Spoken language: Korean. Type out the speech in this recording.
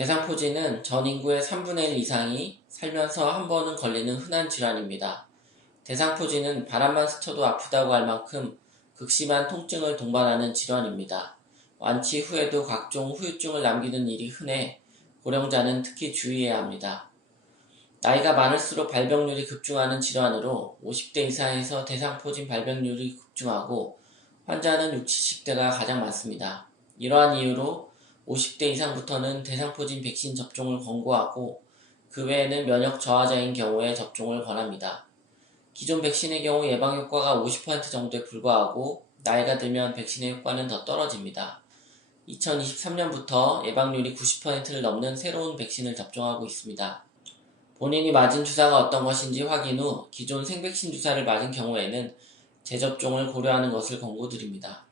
대상포진은 전 인구의 3분의 1 이상이 살면서 한 번은 걸리는 흔한 질환입니다. 대상포진은 바람만 스쳐도 아프다고 할 만큼 극심한 통증을 동반하는 질환입니다. 완치 후에도 각종 후유증을 남기는 일이 흔해 고령자는 특히 주의해야 합니다. 나이가 많을수록 발병률이 급증하는 질환으로 50대 이상에서 대상포진 발병률이 급증하고 환자는 60, 70대가 가장 많습니다. 이러한 이유로 50대 이상부터는 대상포진 백신 접종을 권고하고 그 외에는 면역 저하자인 경우에 접종을 권합니다. 기존 백신의 경우 예방 효과가 50% 정도에 불과하고 나이가 들면 백신의 효과는 더 떨어집니다. 2023년부터 예방률이 90%를 넘는 새로운 백신을 접종하고 있습니다. 본인이 맞은 주사가 어떤 것인지 확인 후 기존 생백신 주사를 맞은 경우에는 재접종을 고려하는 것을 권고드립니다.